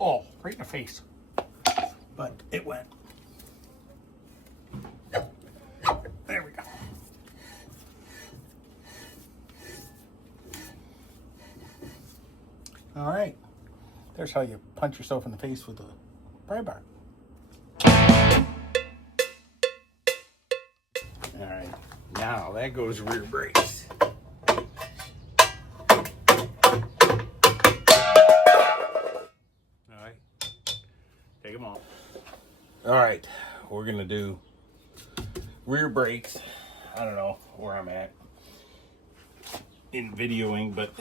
Oh, right in the face. But it went. There we go. All right. There's how you punch yourself in the face with a pry bar. All right. Now that goes rear brakes. All right. Take them off. All right. We're going to do rear brakes. I don't know where I'm at in videoing, but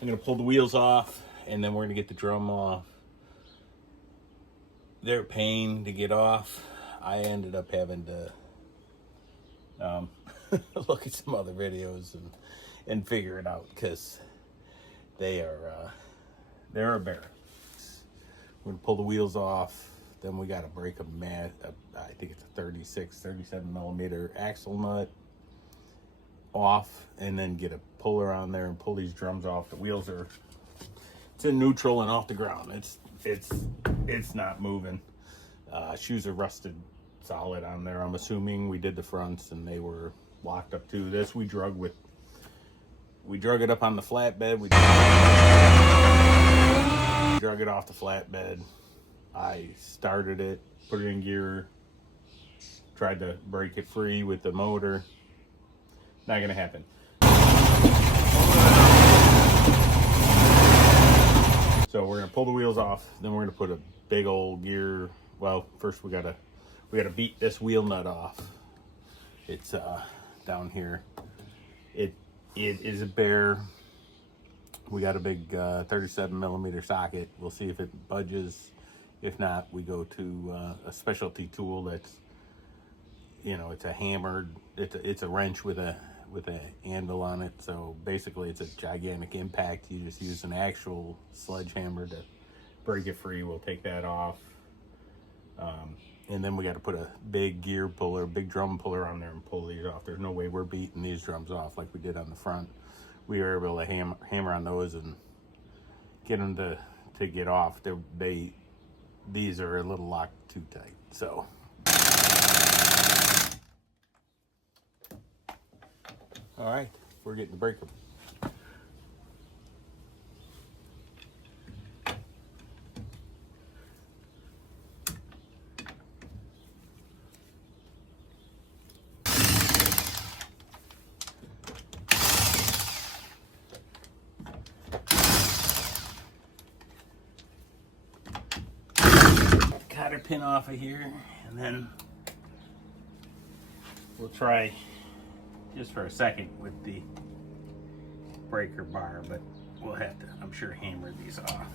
I'm going to pull the wheels off and then we're going to get the drum off. They're a pain to get off. I ended up having to look at some other videos and figure it out because they're a bear. We're going to pull the wheels off. Then we got to break I think it's a 37 millimeter axle nut off, and then get a puller on there and pull these drums off. The wheels it's in neutral and off the ground. It's not moving. Shoes are rusted solid on there. I'm assuming we did the fronts and they were locked up to this. We drug it up on the flatbed. We drug it off the flatbed. I started it, put it in gear, tried to break it free with the motor. Not gonna happen. So we're gonna pull the wheels off, then we're gonna put a big old gear. Well, first we gotta beat this wheel nut off. It's down here. It is a bear. We got a big 37 millimeter socket. We'll see if it budges. If not, we go to a specialty tool that's, it's a hammered, it's a wrench with a anvil on it. So basically it's a gigantic impact. You just use an actual sledgehammer to break it free. We'll take that off. And then we got to put a big gear puller, big drum puller on there and pull these off. There's no way we're beating these drums off like we did on the front. We were able to hammer on those and get them to get off. These are a little locked too tight. So all right, we're getting the breaker. Cotter pin off of here, and then we'll try just for a second with the breaker bar, but we'll have to, I'm sure, hammer these off.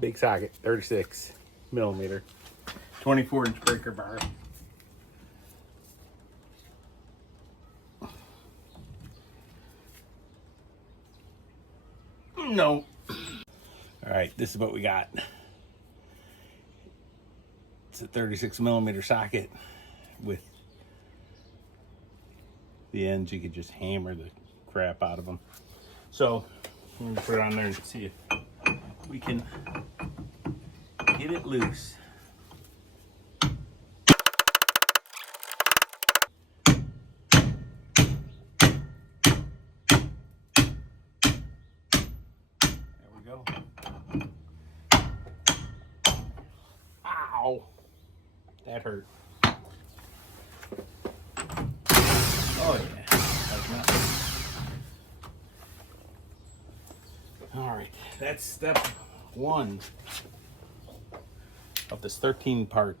Big socket, 36 millimeter, 24-inch breaker bar. No. All right, this is what we got. It's a 36 millimeter socket with the ends. You could just hammer the crap out of them. So I'm gonna put it on there and see if we can get it loose. Go. Ow! That hurt. Oh yeah. That's nice. All right, that's step one of this 13-part.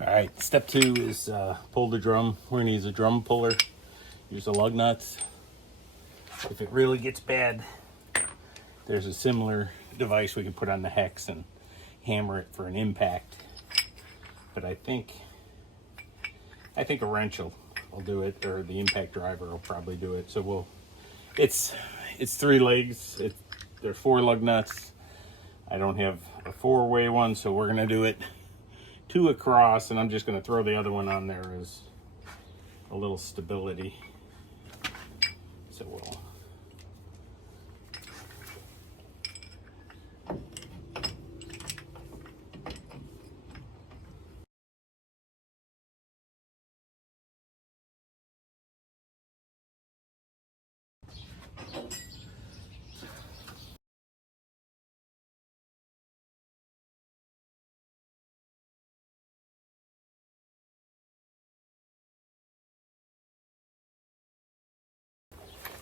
All right, step two is pull the drum. We're gonna use a drum puller. Use the lug nuts. If it really gets bad, there's a similar device we can put on the hex and hammer it for an impact. But I think a wrench will do it, or the impact driver will probably do it. So it's 3 legs. There's 4 lug nuts. I don't have a 4-way one, so we're gonna do it 2 across, and I'm just gonna throw the other one on there as a little stability. So we'll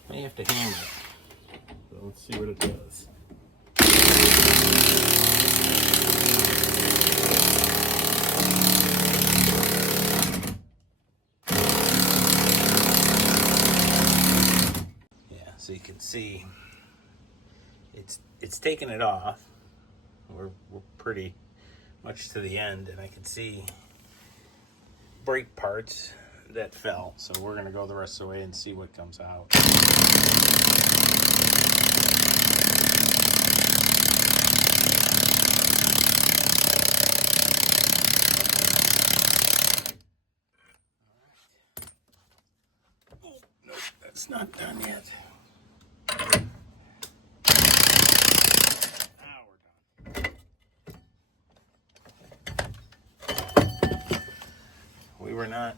may have to hammer it. So let's see what it does. Yeah, so you can see it's taking it off. We're pretty much to the end, and I can see brake parts that fell. So we're gonna go the rest of the way and see what comes out. Oh, nope, that's not done yet. Now we're done. We were not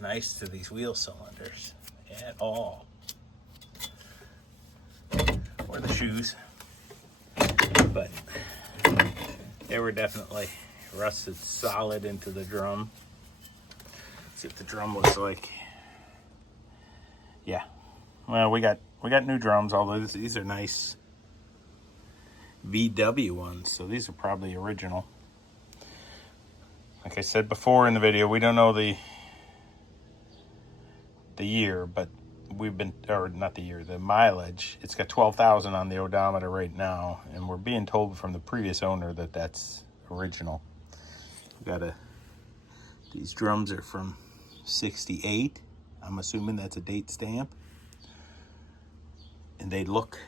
nice to these wheel cylinders at all, or the shoes, but they were definitely rusted solid into the drum. Let's see what the drum looks like. Yeah, well, we got new drums, although these are nice VW ones, so these are probably original. Like I said before in the video, we don't know the year, but we've been, or not the year, the mileage. It's got 12,000 on the odometer right now, and we're being told from the previous owner that that's original. These drums are from 68. I'm assuming that's a date stamp, and they look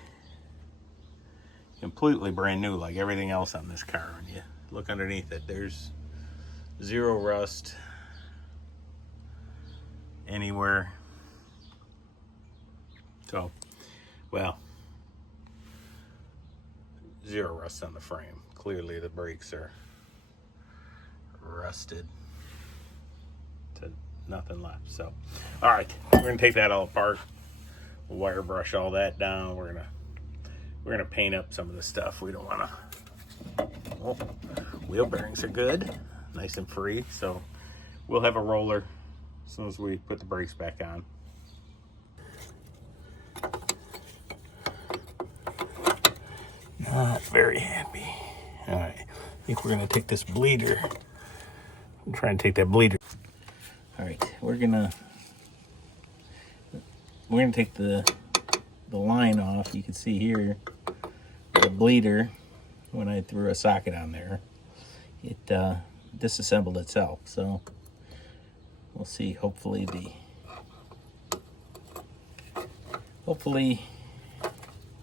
completely brand new, like everything else on this car. And you look underneath it, there's zero rust anywhere. So, well, zero rust on the frame. Clearly the brakes are rusted to nothing left. So, all right, we're gonna take that all apart. We'll wire brush all that down. We're gonna paint up some of the stuff. We don't wanna, well, wheel bearings are good, nice and free. So we'll have a roller as soon as we put the brakes back on. Not very happy. All right, I think we're gonna take this bleeder. I'm trying to take that bleeder. All right, we're gonna take the line off. You can see here the bleeder. When I threw a socket on there, it disassembled itself. So we'll see. Hopefully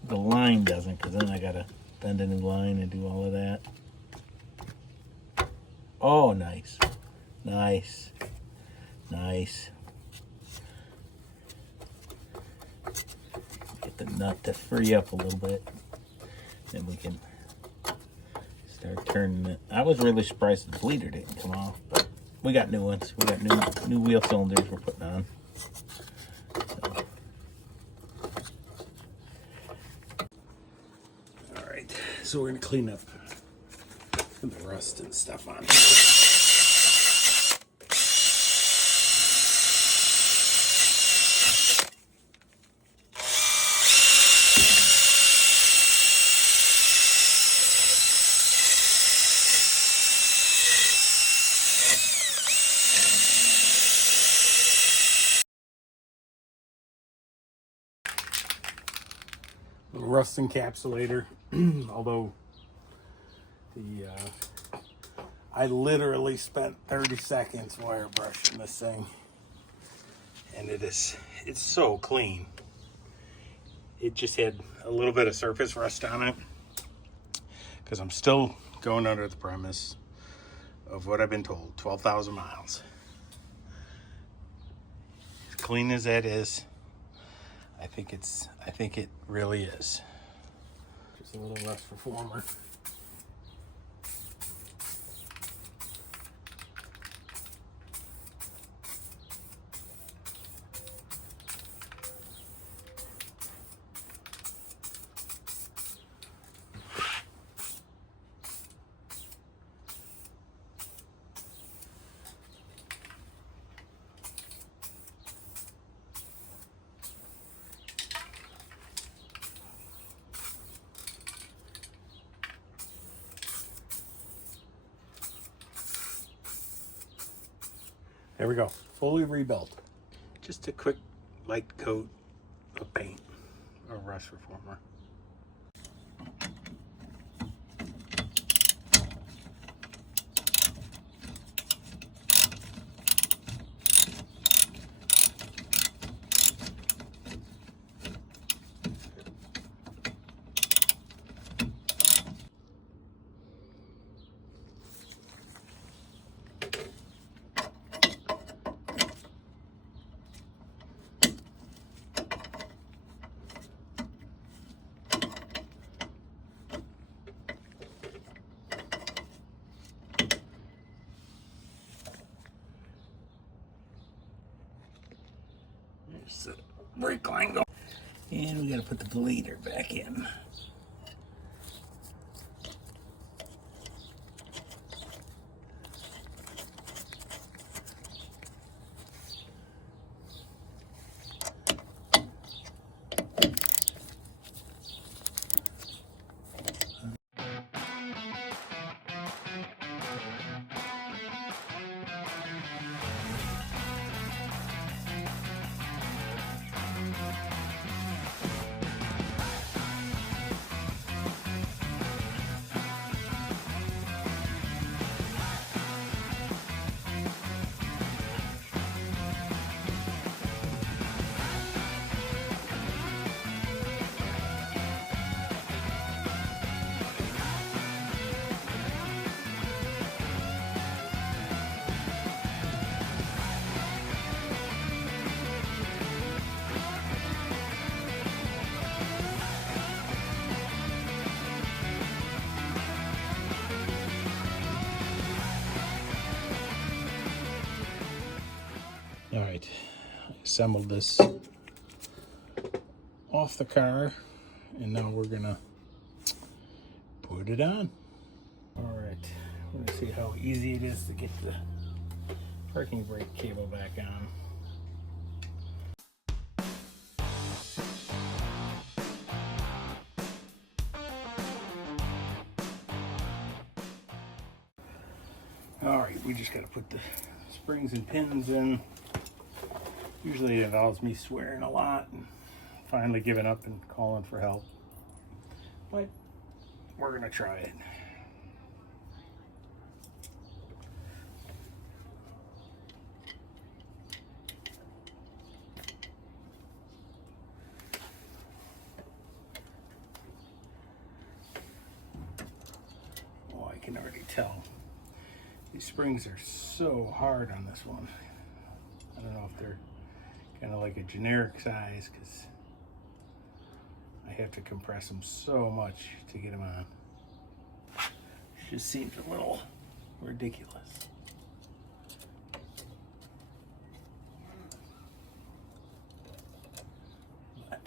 the line doesn't, because then I gotta bend a new line and do all of that. Oh, nice. Nice. Nice. Get the nut to free up a little bit. Then we can start turning it. I was really surprised the bleeder didn't come off, but we got new ones. We got new wheel cylinders we're putting on. All right, so we're gonna clean up the rust and stuff on here. Rust encapsulator, although I literally spent 30 seconds wire brushing this thing, and it's so clean. It just had a little bit of surface rust on it. because I'm still going under the premise of what I've been told, 12,000 miles. As clean as that is, I think it really is. Just a little rust reformer. There we go, fully rebuilt. Just a quick light coat of paint or rust reformer. There's the brake line going. And we gotta put the bleeder back in. All right, assembled this off the car, and now we're gonna put it on. All right, let's see how easy it is to get the parking brake cable back on. All right, we just gotta put the springs and pins in. Usually it involves me swearing a lot and finally giving up and calling for help. But we're gonna try it. Oh, I can already tell. These springs are so hard on this one. I don't know if they're kind of like a generic size because I have to compress them so much to get them on. It just seems a little ridiculous. But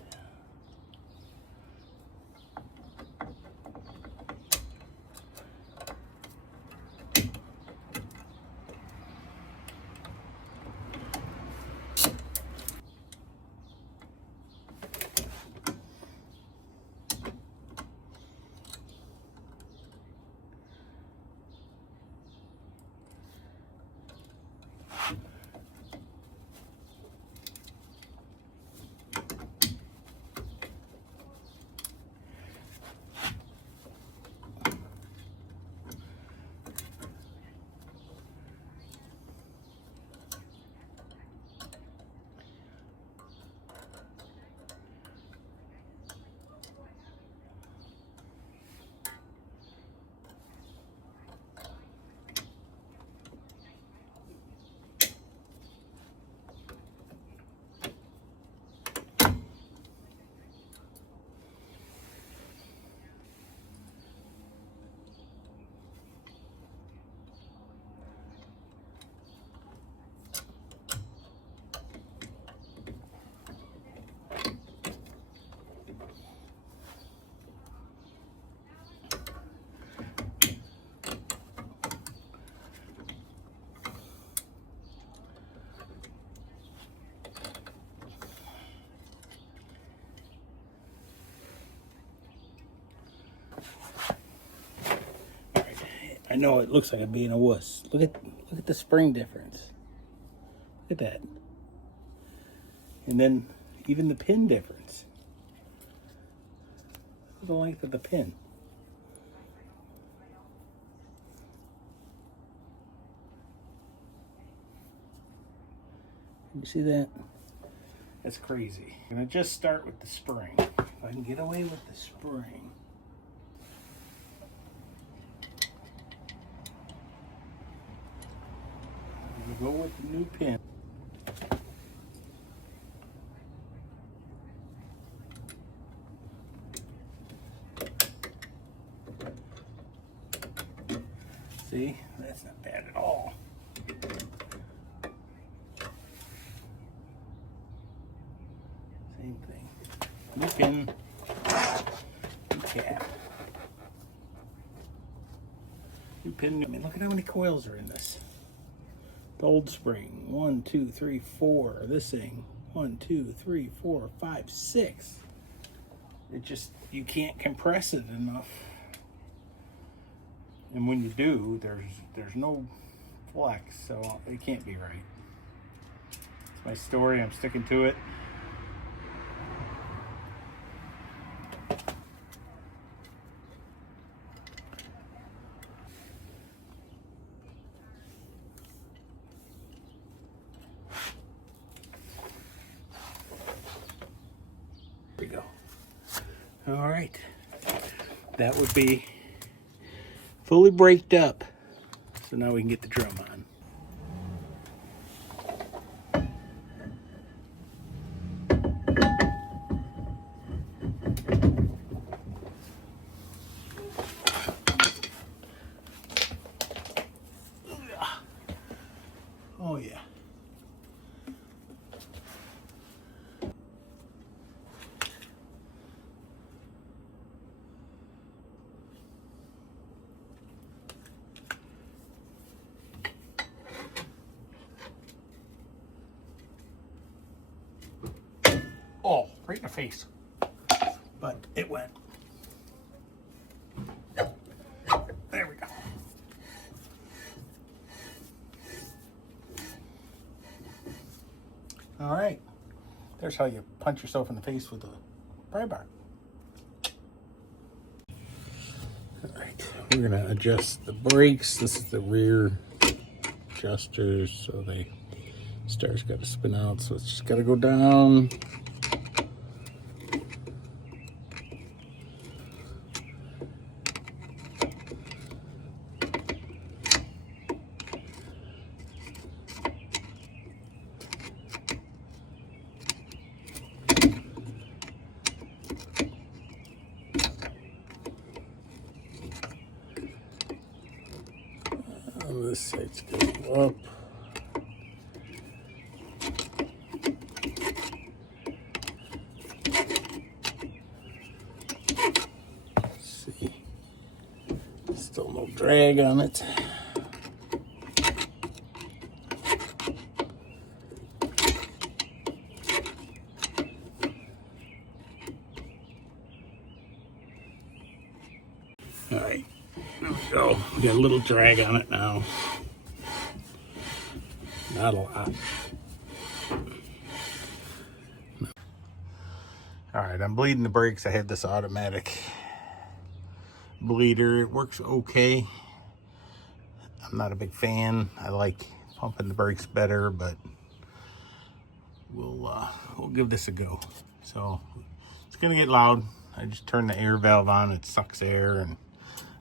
know it looks like I'm being a wuss. Look at the spring difference. Look at that. And then even the pin difference. Look at the length of the pin. You see that? That's crazy. I'm gonna just start with the spring. If I can get away with the spring. I'm gonna go with the new pin. See, that's not bad at all. Same thing. New pin, new cap. New pin, I mean, look at how many coils are in this. The old spring, 1, 2, 3, 4. This thing, 1, 2, 3, 4, 5, 6. It just, you can't compress it enough. And when you do, there's no flex, so it can't be right. It's my story, I'm sticking to it. There we go. All right, that would be fully braked up. So now we can get the drum on. Oh yeah. Oh, right in the face. But it went. There we go. All right. There's how you punch yourself in the face with a pry bar. All right. We're going to adjust the brakes. This is the rear adjusters. So the star's got to spin out. So it's just got to go down. This side's going to go up. Let's see. Still no drag on it. All right. There we go. We got a little drag on it now. Not a lot. All right, I'm bleeding the brakes. I have this automatic bleeder. It works okay. I'm not a big fan. I like pumping the brakes better, but we'll give this a go. So it's gonna get loud. I just turn the air valve on. It sucks air, and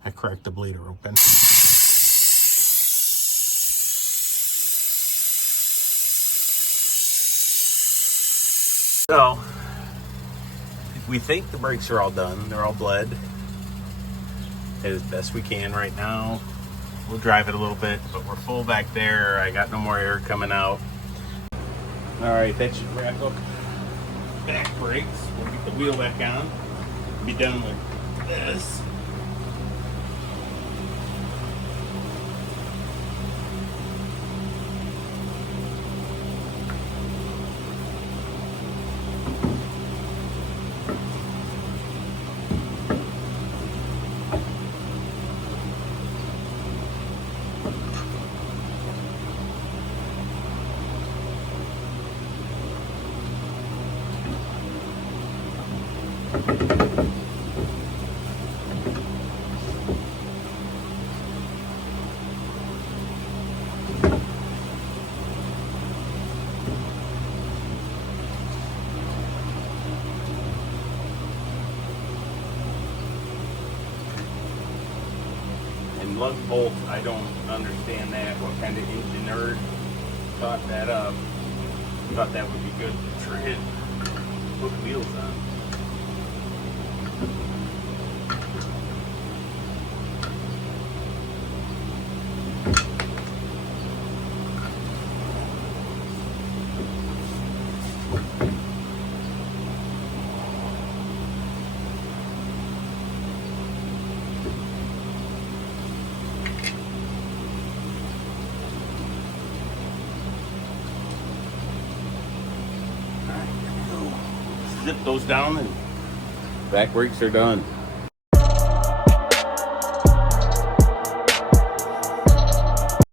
I crack the bleeder open. So we think the brakes are all done. They're all bled as best we can right now. We'll drive it a little bit, but we're full back there. I got no more air coming out. All right, that should wrap up back brakes. We'll get the wheel back on. Be done with this. And lug bolts, I don't understand that. What kind of engineer thought that up? Thought that would be good for hit. Put wheels on. Zip those down and back brakes are done.